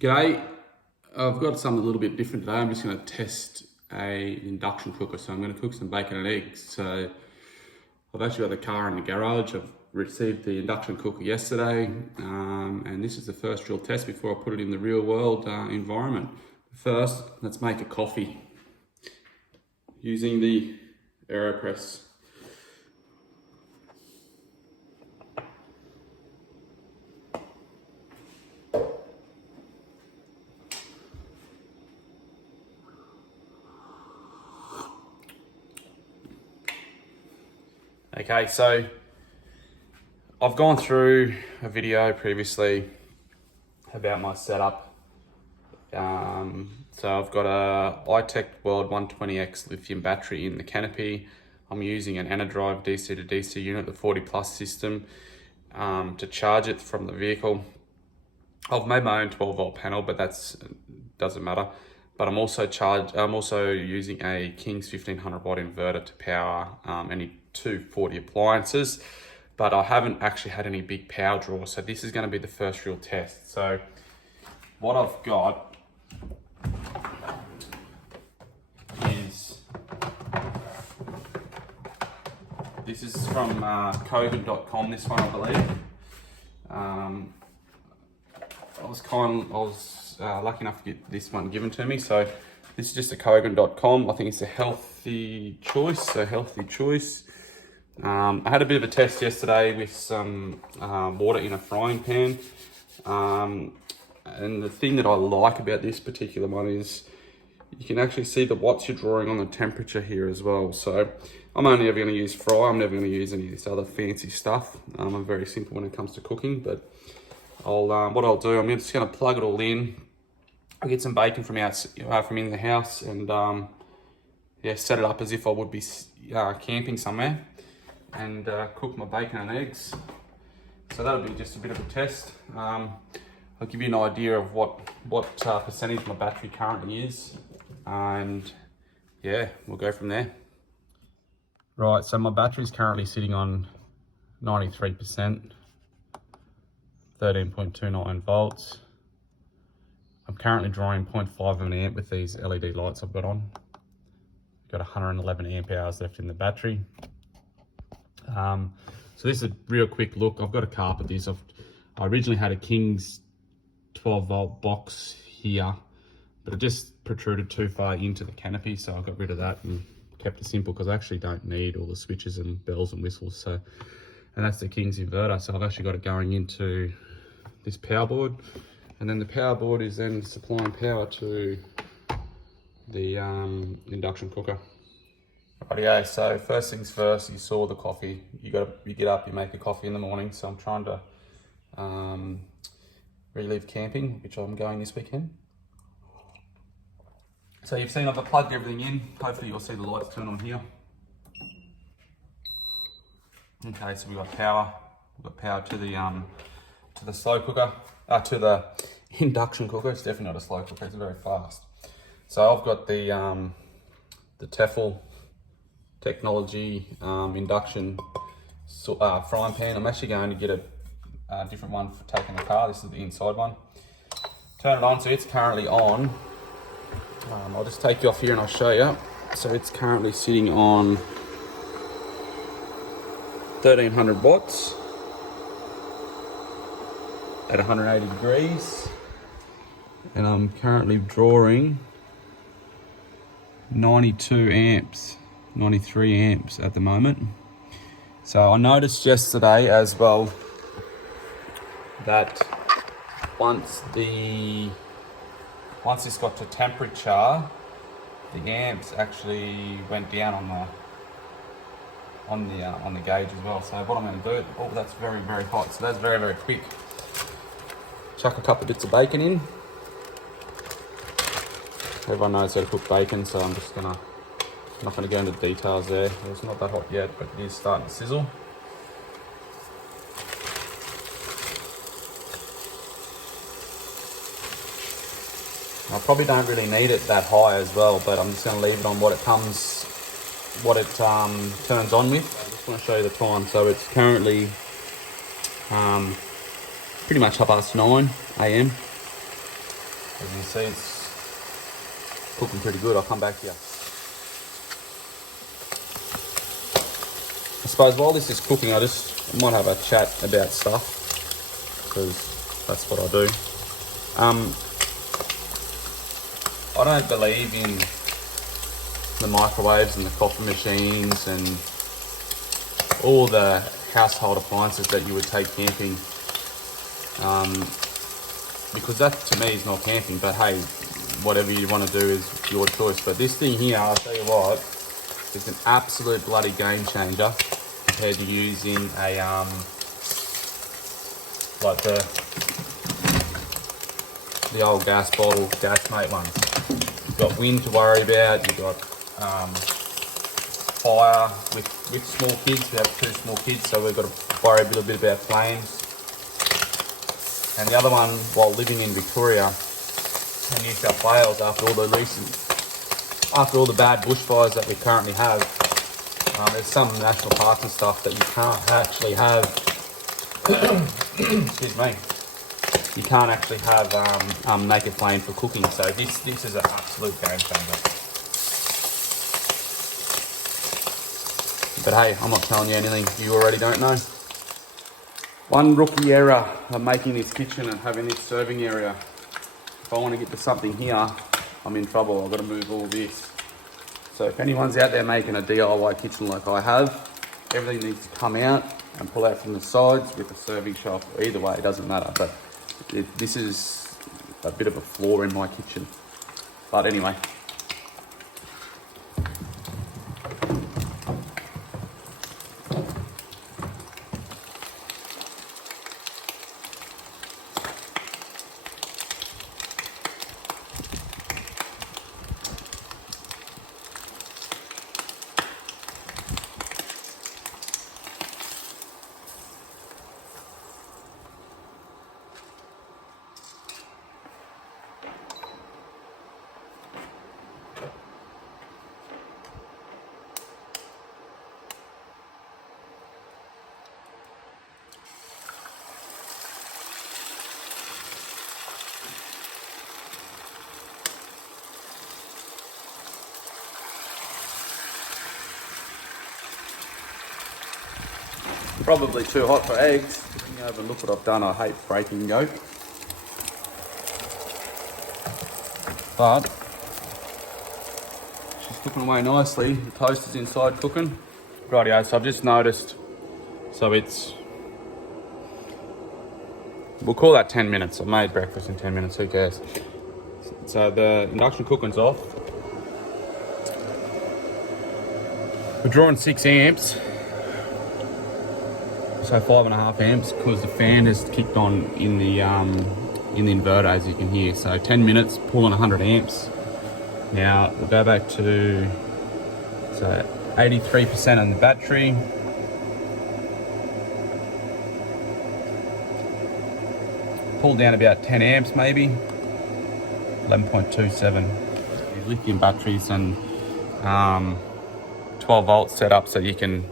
G'day, I've got something a little bit different today. I'm just going to test an induction cooker. So I'm going to cook some bacon and eggs. So I've actually got the car in the garage. I've received the induction cooker yesterday, and this is the first real test before I put it in the real world environment. First, let's make a coffee using the AeroPress. Okay, so I've gone through a video previously about my setup. So I've got a iTech World 120X lithium battery in the canopy. I'm using an AnaDrive DC to DC unit, the 40 plus system, to charge it from the vehicle. I've made my own 12 volt panel, but that doesn't matter. But I'm also using a King's 1500 watt inverter to power any 240 appliances, but I haven't actually had any big power draw. So this is going to be the first real test. So what I've got is, this is from Kogan.com, this one I believe. I was lucky enough to get this one given to me. So this is just a Kogan.com. I think it's a healthy choice. I had a bit of a test yesterday with some water in a frying pan. And the thing that I like about this particular one is you can actually see the watts you're drawing on the temperature here as well. So I'm only ever going to use fry. I'm never going to use any of this other fancy stuff. I'm very simple when it comes to cooking, but what I'll do, I'm just going to plug it all in. I'll get some bacon from in the house and set it up as if I would be camping somewhere, and cook my bacon and eggs. So that'll be just a bit of a test. I'll give you an idea of what percentage my battery currently is, and yeah, we'll go from there. Right, so my battery's currently sitting on 93%, 13.29 volts. I'm currently drawing 0.5 of an amp with these LED lights I've got on. Got 111 amp hours left in the battery. So this is a real quick look. I've got to carpet this. I originally had a King's 12 volt box here, but it just protruded too far into the canopy, so I got rid of that and kept it simple because I actually don't need all the switches and bells and whistles. So, and that's the King's inverter. So I've actually got it going into this power board, and then the power board is then supplying power to the induction cooker. Rightio, so first things first, you saw the coffee. You get up, you make a coffee in the morning. So I'm trying to relive camping, which I'm going this weekend. So you've seen I've plugged everything in. Hopefully you'll see the lights turn on here. Okay, so we've got power. We've got power to the slow cooker, to the induction cooker. It's definitely not a slow cooker, it's very fast. So I've got the Tefl technology induction frying pan. I'm actually going to get a different one for taking the car. This is the inside one. Turn it on, so it's currently on. I'll just take you off here and I'll show you. So it's currently sitting on 1300 watts at 180 degrees. And I'm currently drawing 92 amps, 93 amps at the moment. So I noticed yesterday as well that once this got to temperature, the amps actually went down on the gauge as well. So what I'm going to do, oh, that's very, very hot. So that's very, very quick. Chuck a couple of bits of bacon in. Everyone knows how to cook bacon, so I'm not gonna go into details there. It's not that hot yet, but it is starting to sizzle. I probably don't really need it that high as well, but I'm just gonna leave it on what it turns on with. I just want to show you the time. So it's currently pretty much 9:30 a.m. As you see, it's cooking pretty good. I'll come back to you. I suppose while this is cooking, I might have a chat about stuff, because that's what I do. I don't believe in the microwaves and the coffee machines and all the household appliances that you would take camping, because that to me is not camping. But hey, whatever you want to do is your choice. But this thing here, I'll tell you what, it's an absolute bloody game changer compared to using a like the old gas bottle, gas mate ones. You've got wind to worry about, you've got fire with small kids. We have 2 small kids, so we've got to worry a little bit about flames. And the other one, while living in Victoria and New South Wales, after all the bad bushfires that we currently have, there's some national parks and stuff that you can't actually have. Excuse me. You can't actually have naked flame for cooking. So this is an absolute game changer. But hey, I'm not telling you anything you already don't know. One rookie error of making this kitchen and having this serving area. If I want to get to something here, I'm in trouble. I've got to move all this. So if anyone's out there making a DIY kitchen like I have, everything needs to come out and pull out from the sides with a serving shelf. Either way, it doesn't matter. But this is a bit of a flaw in my kitchen. But anyway. Probably too hot for eggs. You know, but look what I've done. I hate breaking yolk. But she's cooking away nicely. The toast is inside cooking. Rightio, so I've just noticed, so we'll call that 10 minutes. I made breakfast in 10 minutes, who cares? So the induction cooking's off. We're drawing 6 amps. So 5.5 amps, because the fan has kicked on in the inverter, as you can hear. So 10 minutes, pulling 100 amps. Now we'll go back to 83% on the battery. Pull down about 10 amps maybe. 11.27. These lithium batteries and 12 volts set up so you can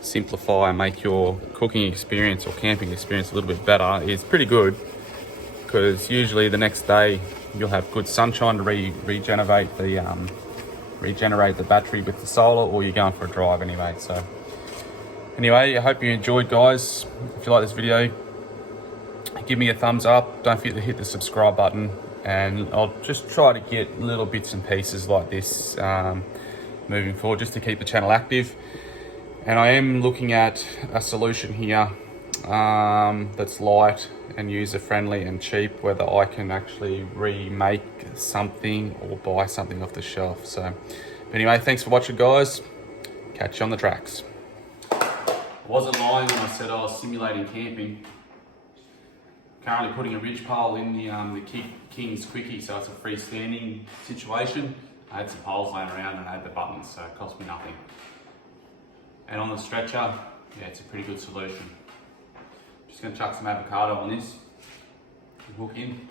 simplify and make your cooking experience or camping experience a little bit better is pretty good, because usually the next day you'll have good sunshine to regenerate the battery with the solar, or you're going for a drive anyway. So anyway, I hope you enjoyed, guys. If you like this video, give me a thumbs up. Don't forget to hit the subscribe button, and I'll just try to get little bits and pieces like this moving forward, just to keep the channel active. And I am looking at a solution here that's light and user-friendly and cheap, whether I can actually remake something or buy something off the shelf. So anyway, thanks for watching, guys. Catch you on the tracks. I wasn't lying when I said I was simulating camping. Currently putting a ridge pole in the King's Quickie, so it's a freestanding situation. I had some poles laying around and I had the buttons, so it cost me nothing. And on the stretcher, yeah, it's a pretty good solution. Just gonna chuck some avocado on this and hook in.